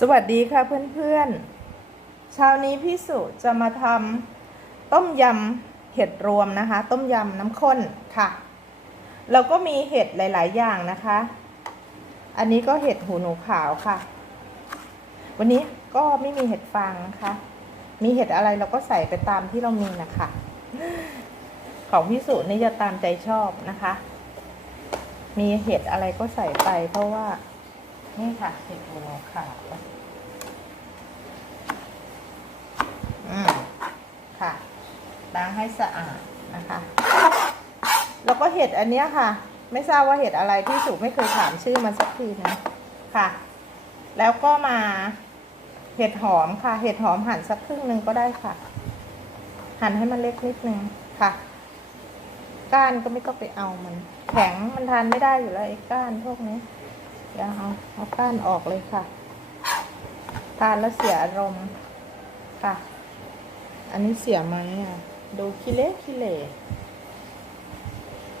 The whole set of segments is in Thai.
สวัสดีค่ะเพื่อนๆเช้านี้พี่สุจะมาทำต้มยำเห็ดรวมนะคะ ต้มยำน้ำข้นค่ะ เราก็มีเห็ดหลาย ๆ อย่างนะคะ อันนี้ก็เห็ดหูหนูขาวค่ะ วันนี้ก็ไม่มีเห็ดฟางนะคะ มีเห็ดอะไรเราก็ใส่ไปตามที่เรามีนะคะของพี่สุนี่จะตามใจชอบนะคะ มีเห็ดอะไรก็ใส่ไปเพราะว่า นี่ค่ะเห็ดหูหนูขาวอืมค่ะล้างให้สะอาดนะคะ แล้วก็เห็ดอันเนี้ยค่ะ ไม่ทราบว่าเห็ดอะไรที่สุไม่เคยถามชื่อมันสักทีนะค่ะ แล้วก็มาเห็ดหอมค่ะ เห็ดหอมหั่นสักครึ่งหนึ่งก็ได้ค่ะ หั่นให้มันเล็กนิดนึงค่ะ ก้านก็ไม่ต้องไปเอามัน แข็งมันทานไม่ได้อยู่แล้วไอ้ก้านพวกนี้ เดี๋ยวเอาเอาก้านออกเลยค่ะ ทานแล้วเสียอารมณ์ค่ะ อันนี้เสียไหมอะ ดูขี้เละขี้เละ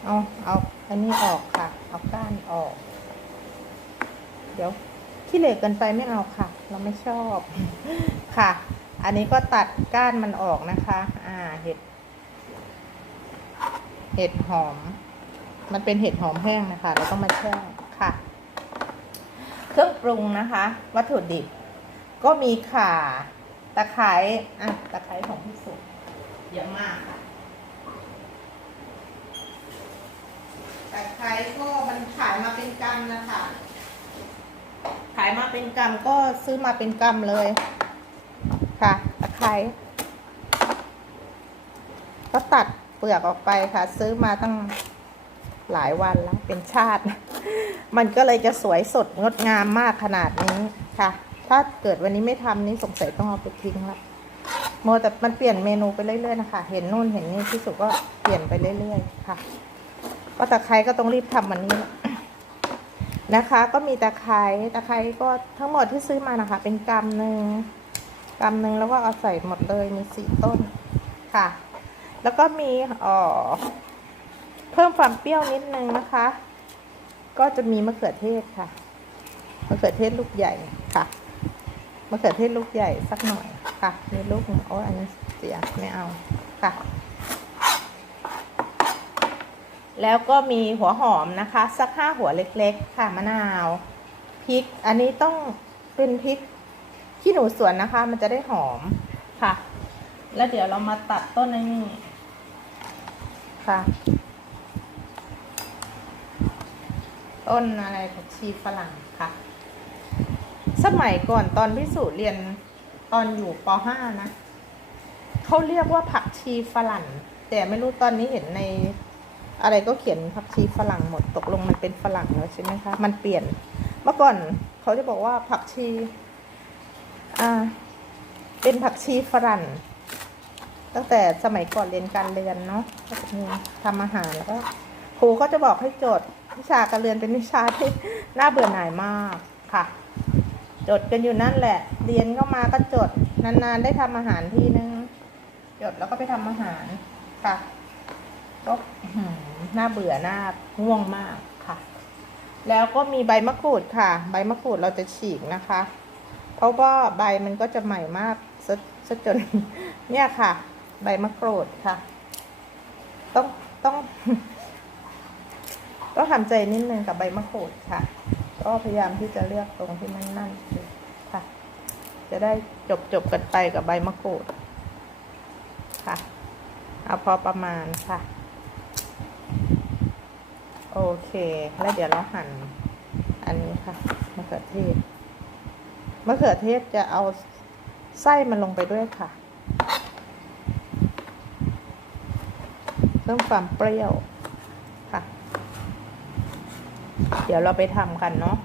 เอาเอาอันนี้ออกค่ะ เอาก้านออก เดี๋ยวขี้เละกินไปไม่เอาค่ะ เราไม่ชอบค่ะ อันนี้ก็ตัดก้านมันออกนะคะ อ่าเห็ด เห็ดหอม มันเป็นเห็ดหอมแห้งนะคะ เราต้องมาแช่ค่ะ เครื่องปรุงนะคะ วัตถุดิบ ก็มีข่า ตะไคร้อะตะไคร้ของพี่สุเยอะมากค่ะตะไคร้ก็มันขายมาเป็นกำนะคะ ขายมาเป็นกำก็ซื้อมาเป็นกำเลย ค่ะ ตะไคร้ก็ตัดเปลือกออกไปค่ะ ซื้อมาตั้ง หลายวันแล้วเป็นชาติ มันก็เลยจะสวยสดงดงามมากขนาดนี้ค่ะ ถ้าเกิดวันนี้ไม่ทำนี่สงสัยต้องเอาไปทิ้งละโมแต่มันเปลี่ยนเมนูไปเรื่อยๆนะคะ เห็นนู่นเห็นนี่ที่สุดก็เปลี่ยนไปเรื่อยๆค่ะ ก็ตะไคร้ก็ต้องรีบทำวันนี้นะคะ ก็มีตะไคร้ตะไคร้ก็ทั้งหมดที่ซื้อมานะคะ เป็นกำหนึ่งกำหนึ่งแล้วก็เอาใส่หมดเลยมีสี่ต้นค่ะ แล้วก็มีอ่อ เพิ่มความเปรี้ยวนิดนึงนะคะ ก็จะมีมะเขือเทศค่ะ มะเขือเทศลูกใหญ่ค่ะ มะเขือเทศลูกใหญ่สักหน่อยค่ะมีลูกหนึ่งโอ้อันนี้เสียไม่เอาค่ะ แล้วก็มีหัวหอมนะคะ สักห้าหัวเล็กๆ ค่ะมะนาวพริก อันนี้ต้องเป็นพริกขี้หนูสวนนะคะ มันจะได้หอมค่ะ แล้วเดี๋ยวเรามาตัดต้นนี้ค่ะ ต้นอะไรผักชีฝรั่งค่ะ สมัยก่อนตอนพิสูจน์เรียนตอนอยู่ป .5 นะเขาเรียกว่าผักชีฝรั่ง แต่ไม่รู้ตอนนี้เห็นในอะไรก็เขียนผักชีฝรั่งหมดตกลงมันเป็นฝรั่งแล้วใช่ไหมคะ มันเปลี่ยน เมื่อก่อนเขาจะบอกว่าผักชี อ่า เป็นผักชีฝรั่ง ตั้งแต่สมัยก่อนเรียนการเรียนเนาะทำอาหารแล้วก็ครูก็จะบอกให้จด วิชาการเรียนเป็นวิชาที่น่าเบื่อหน่ายมากค่ะ จดกันอยู่นั่นแหละ เรียนเข้ามาก็จดนานๆได้ทำอาหารทีนึงจดแล้วก็ไปทำอาหารค่ะก็อื้อหือน่าเบื่อหน้าง่วงมากค่ะ แล้วก็มีใบมะกรูดค่ะ ใบมะกรูดเราจะฉีกนะคะ เพราะว่าใบมันก็จะใหม่มากซะซะจนเนี่ยค่ะ ใบมะกรูดค่ะ ต้องต้อง ต้องทำใจนิดนึงกับใบมะกรูดค่ะ ก็พยายามที่จะเลือกตรงที่มันนั่นค่ะ จะได้จบจบกันไปกับใบมะกรูดค่ะ เอาพอประมาณค่ะ โอเค แล้วเดี๋ยวเราหั่น อันนี้ค่ะมะเขือเทศมะเขือเทศจะเอาไส้มันลงไปด้วยค่ะ เพิ่มความเปรี้ยว เดี๋ยวเราไปทำกันเนาะ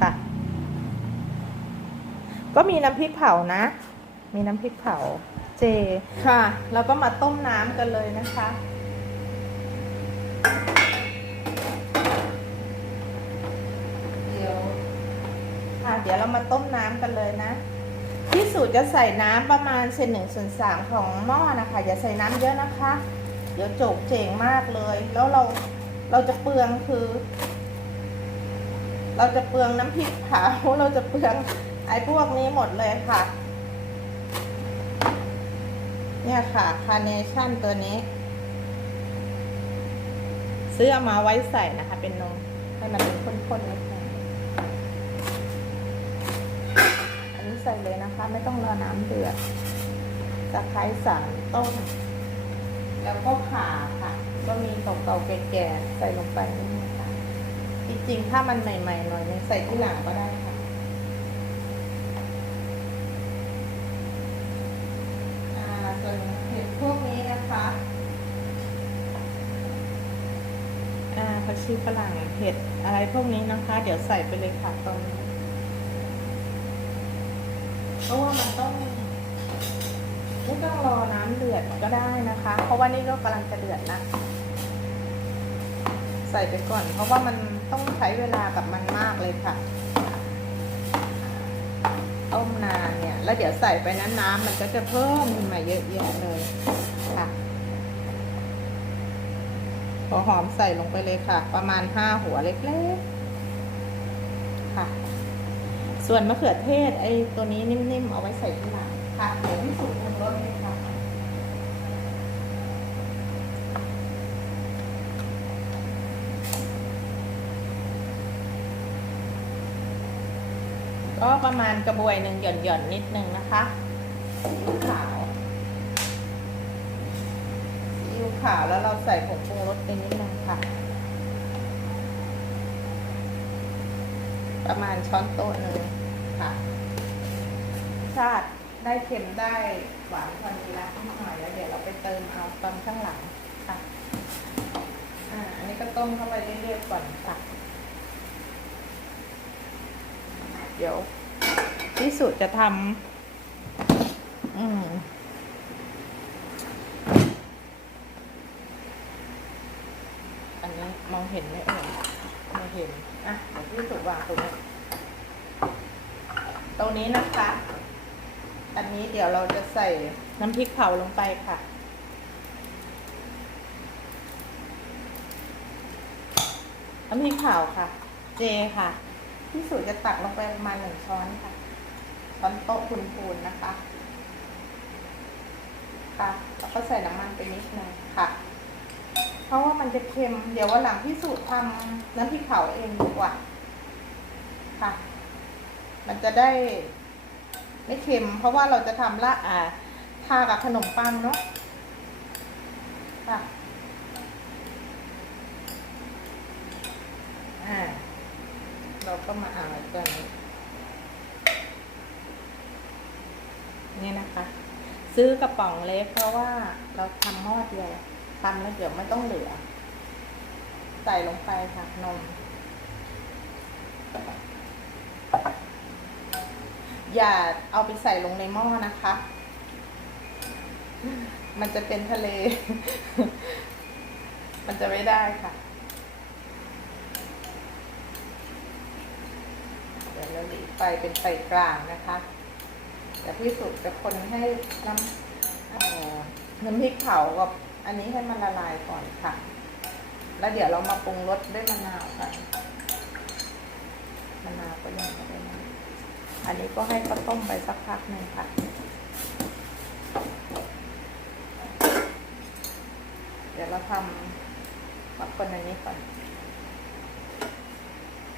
ค่ะ ก็มีน้ำพริกเผานะ มีน้ำพริกเผา เจค่ะ แล้วก็มาต้มน้ำกันเลยนะคะ เดี๋ยวค่ะเดี๋ยวเรามาต้มน้ำกันเลยนะที่สูตรจะใส่น้ำประมาณเศษหนึ่งส่วนสามของหม้อนะคะ อย่าใส่น้ำเยอะนะคะ เดี๋ยวโจกเจ๋งมากเลย แล้วเรา เราจะเปลืองคือ เราจะเปลืองน้ำพริกเผาเราจะเปลืองไอ้พวกนี้หมดเลยค่ะ เนี่ยค่ะ คาร์เนชั่นตัวนี้ ซื้อเอามาไว้ใส่นะคะ เป็นนมให้มันเป็นข้นๆนิดนึงอันนี้ใส่เลยนะคะ ไม่ต้องรอน้ำเดือดตะไคร้สามต้นแล้วก็ข่าค่ะ ก็มีเก่าๆแก่ๆใส่ลงไปนี่นะคะจริงๆถ้ามันใหม่ๆหน่อยนึงใส่ที่หลังก็ได้ค่ะส่วนเห็ดพวกนี้นะคะอ่าผักชีฝรั่งเห็ดอะไรพวกนี้นะคะ เดี๋ยวใส่ไปเลยค่ะตรงนี้เพราะว่ามันต้องไม่ต้องรอน้ำเดือดก็ได้นะคะ เพราะว่านี่ก็กำลังจะเดือดนะ ใส่ไปก่อน เพราะว่ามันต้องใช้เวลากับมันมากเลยค่ะ ต้มนานเนี่ย แล้วเดี๋ยวใส่ไปนั้นน้ำมันก็จะเพิ่มขึ้นมาเยอะแยะเลยค่ะหัวหอมใส่ลงไปเลยค่ะ ประมาณห้าหัวเล็กๆ ค่ะ ส่วนมะเขือเทศไอ้ตัวนี้นิ่มๆ เอาไว้ใส่ที่หลังค่ะเดี๋ยวที่สุดปรุงรสเลยค่ะ ก็ประ มาณกระบวยหนึ่งหย่อนๆนิดนึงนะคะซีอิ๊วขาวซีอิ๊วขาวแล้วเราใส่ผงปรุงรสไปนิดนึงค่ะ ประมาณช้อนโต๊ะหนึ่งค่ะชาติได้เค็มได้หวานพอดีละนิดหน่อยแล้วเดี๋ยวเราไปเติมเอาตอนข้างหลังค่ะ อ่า อันนี้ก็ต้มเข้าไปเรื่อยๆก่อนค่ะ เดี๋ยว ที่สุดจะทำอืมอันนี้มองเห็นไหมเอ่ยไม่เห็น อะเดี๋ยวพี่สุวางตรงนี้ตรงนี้นะคะ อันนี้เดี๋ยวเราจะใส่น้ำพริกเผาลงไปค่ะน้ำพริกเผาค่ะ เจค่ะพี่สุจะตักลงไปประมาณหนึ่งช้อนค่ะ ช้อนโต๊ะพูนๆนะคะ ค่ะแล้วก็ใส่น้ำมันไปนิดนึงค่ะ เพราะว่ามันจะเค็ม เดี๋ยววันหลังพี่สูตรทำน้ำพริกเผาเองดีกว่า ค่ะ มันจะได้ไม่เค็ม เพราะว่าเราจะทำละอ่าทากับขนมปังเนาะ ค่ะอ่าเราก็มาเอาตัวนี้ นี่นะคะ ซื้อกระป๋องเล็กเพราะว่าเราทำหม้อเดียวทำแล้วเดี๋ยวไม่ต้องเหลือ ใส่ลงไปค่ะนม อย่าเอาไปใส่ลงในหม้อนะคะ มันจะเป็นทะเล มันจะไม่ได้ค่ะเดี๋ยวเราหลีไฟเป็นไฟกลางนะคะ แต่พี่สุดจะคนให้น้ำน้ำพริกเผากับอันนี้ให้มันละลายก่อนค่ะ แล้วเดี๋ยวเรามาปรุงรสด้วยมะนาวกันมะนาวก็ยังไม่ได้นะอันนี้ก็ให้เขาต้มไปสักพักหนึ่งค่ะ เดี๋ยวเราทำมาคนอันนี้ก่อน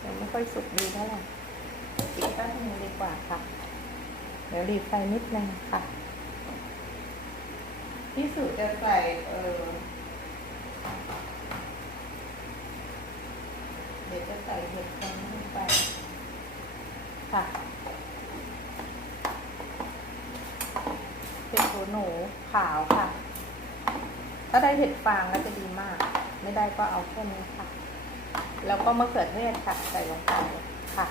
ยังไม่ค่อยสุกดีเท่าไหร่อีกแป๊บนึงดีกว่าค่ะ ดี๋ยวรีบไฟนิดนึงค่ะที่สุดจะใส่เออเดี๋ยวจะใส่เห็ดแคงลงไปค่ะเห็ดหูหนูขาวค่ะ ถ้าได้เห็ดฟางก็จะดีมาก ไม่ได้ก็เอาแค่นี้ค่ะ แล้วก็มะเขือเทศค่ะ ใส่ลงไปค่ะ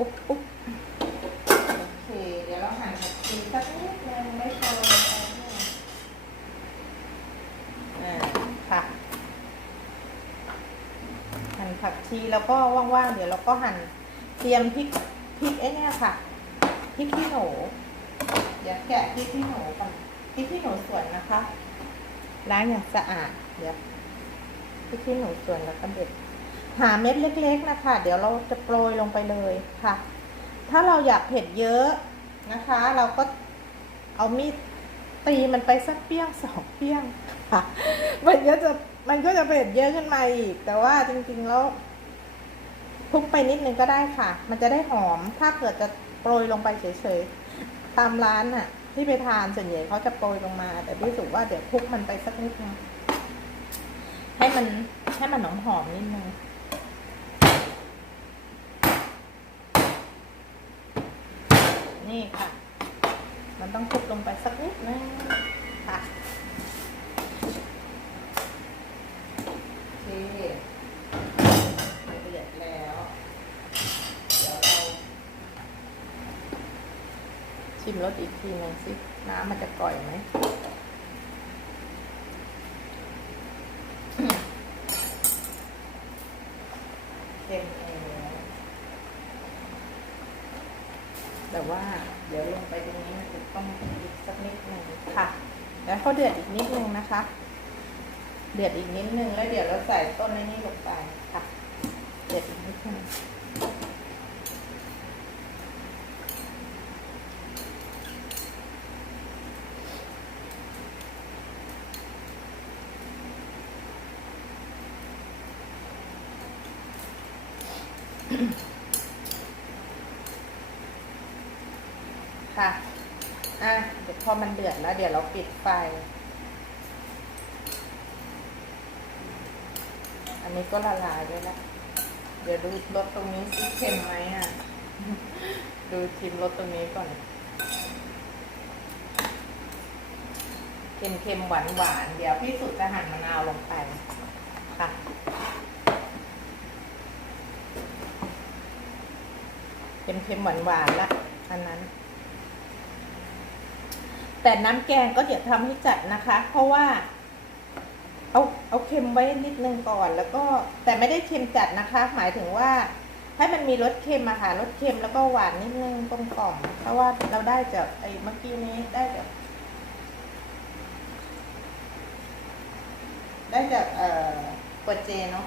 อุ๊บอุ๊บโอเค เดี๋ยวเราหั่นผักชีสักนิดนึงไม่พออ่าค่ะหั่นผักชีแล้วก็ว่างๆเดี๋ยวเราก็หั่นเตรียมพริกพริกไอ้นี่ค่ะพริกขี้หนูเดี๋ยวแกะพริกขี้หนูก่อนพริกขี้หนูสวนนะคะล้างอย่างสะอาดเดี๋ยวพี่ที่หนูส่วนแล้วก็เด็ด หาเม็ดเล็กๆนะคะ เดี๋ยวเราจะโปรยลงไปเลยค่ะ ถ้าเราอยากเผ็ดเยอะนะคะ เราก็เอามีดตีมันไปสักเปี้ยงสองเปี้ยงค่ะมันก็จะมันก็จะเผ็ดเยอะขึ้นมาอีก แต่ว่าจริงๆแล้วทุบไปนิดนึงก็ได้ค่ะ มันจะได้หอม ถ้าเกิดจะโปรยลงไปเฉยๆ ตามร้านน่ะ ที่ไปทานส่วนใหญ่เขาจะโปรยลงมา แต่พี่สุว่าเดี๋ยวทุบมันไปสักนิดนึงให้มันให้มันหอมหอมนิดนึง นี่ค่ะ มันต้องคลุกลงไปสักนิดนึงค่ะโอเคเดือดแล้ว เดี๋ยวเราชิมรสอีกทีหนึ่งสิ น้ำมันจะก่อยไหม เค็มเอง แต่ว่าเดี๋ยวลงไปตรงนี้มันจะต้องอีกสักนิดหนึ่งค่ะ แล้วเขาเดือดอีกนิดนึงนะคะ เดือดอีกนิดนึงแล้วเดี๋ยวเราใส่ต้นในนี้ลงไปค่ะ เดือดอีกนิดนึง ค่ะ อะ เดี๋ยวพอมันเดือดแล้ว เดี๋ยวเราปิดไฟ อันนี้ก็ละลายด้วยละ เดี๋ยวดูรสตรงนี้สิเค็มไหมอะ ดูชิมรสตรงนี้ก่อน เค็มเค็มหวานหวานๆ เดี๋ยวพี่สุดจะหั่นมะนาวลงไป ค่ะเค็มเค็มหวานหวานๆละอันนั้น แต่น้ำแกงก็เดี๋ยวทำให้จัดนะคะ เพราะว่า เอาเอาเค็มไว้นิดนึงก่อน แล้วก็แต่ไม่ได้เค็มจัดนะคะ หมายถึงว่าให้มันมีรสเค็มอะค่ะรสเค็มแล้วก็หวานนิดนึงกลมกล่อมเพราะว่าเราได้จากไอ้เมื่อกี้นี้ได้จากได้จากเอ่อโปรเจเนาะ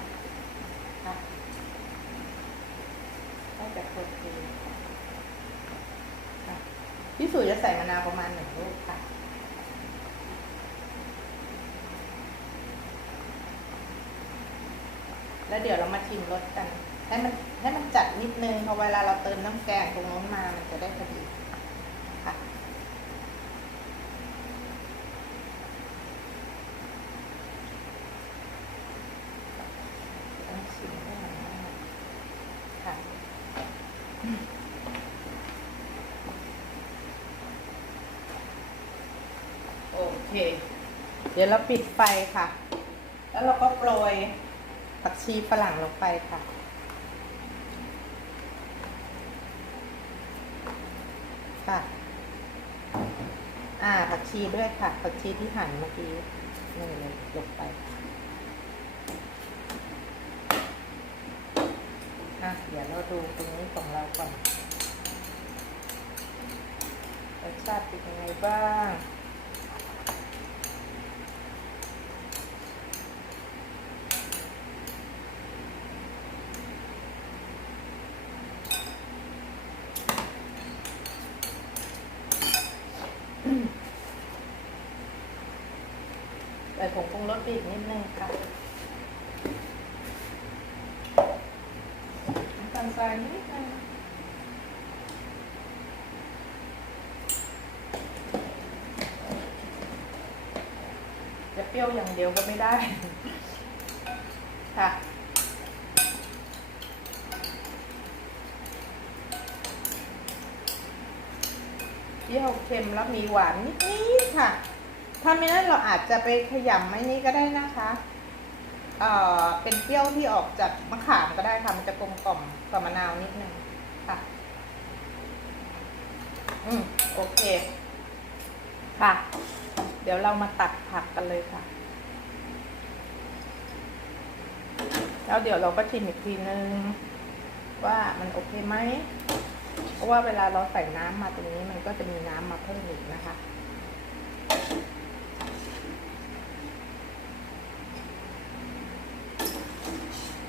ค่ะได้จากปรเจค่ะ พี่สุจะใส่มะนาวประมาณหนึ่งลูกค่ะ แล้วเดี๋ยวเรามาชิมรสกัน ให้มันให้มันจัดนิดนึงเพราะเวลาเราเติมน้ำแกงตรงนู้นมามันจะได้พอดีค่ะ ต้องชิมให้มันมากค่ะ โอ เค เดี๋ยวเราปิดไฟค่ะ แล้วเราก็โปรยผักชีฝรั่งลงไปค่ะ ค่ะ อ่าผักชีด้วยค่ะ ผักชีที่หั่นเมื่อกี้นี่เลยลงไปอะเดี๋ยวเราดูตรงนี้ของเราก่อนรสชาติเป็นยังไงบ้าง ผงปรุงรสไปอีกนิดนึงค่ะน้ำตาลทรายนิดนึงจะเปรี้ยวอย่างเดียวก็ไม่ได้ ค่ะเปรี้ยวเค็มแล้วมีหวานนิดๆค่ะ ถ้าไม่นั้นเราอาจจะไปขยำไม้นี้ก็ได้นะคะ เอ่อ เป็นเปรี้ยวที่ออกจากมะขามก็ได้ค่ะ มันจะกลมกล่อมกับมะนาวนิดนึงค่ะ อืม โอเค ค่ะ เดี๋ยวเรามาตัดผักกันเลยค่ะ แล้วเดี๋ยวเราก็ชิมอีกทีนึง ว่ามันโอเคไหม เพราะว่าเวลาเราใส่น้ำมาตรงนี้มันก็จะมีน้ำมาเพิ่มอีกนะคะ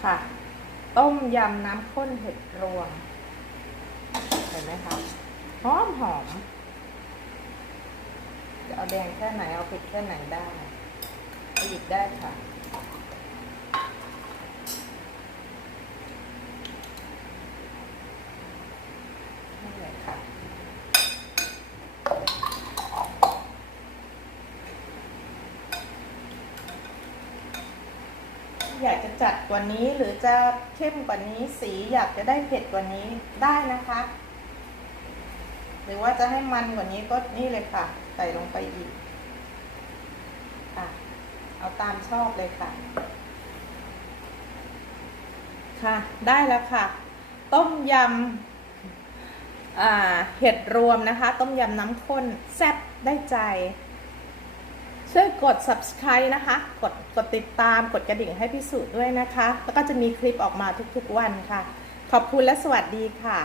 ค่ะ ต้มยำน้ำข้นเห็ดรวม เห็นไหมคะหอมหอมจะเอาแดงแค่ไหนเอาเผ็ดแค่ไหนได้หยิบได้ค่ะ นี่เลยค่ะ อยา กว่านี้หรือจะเข้มกว่านี้สีอยากจะได้เผ็ดกว่านี้ได้นะคะ หรือว่าจะให้มันกว่านี้ก็นี่เลยค่ะ ใส่ลงไปอีกค่ะเอาตามชอบเลยค่ะ ค่ะ ได้แล้วค่ะ ต้มยำเห็ดรวมนะคะ ต้มยำน้ำข้นแซ่บได้ใจ ช่วยกด subscribe นะคะ กดกดติดตามกดกระดิ่งให้พิสูจน์ด้วยนะคะ แล้วก็จะมีคลิปออกมาทุกๆวันค่ะ ขอบคุณและสวัสดีค่ะ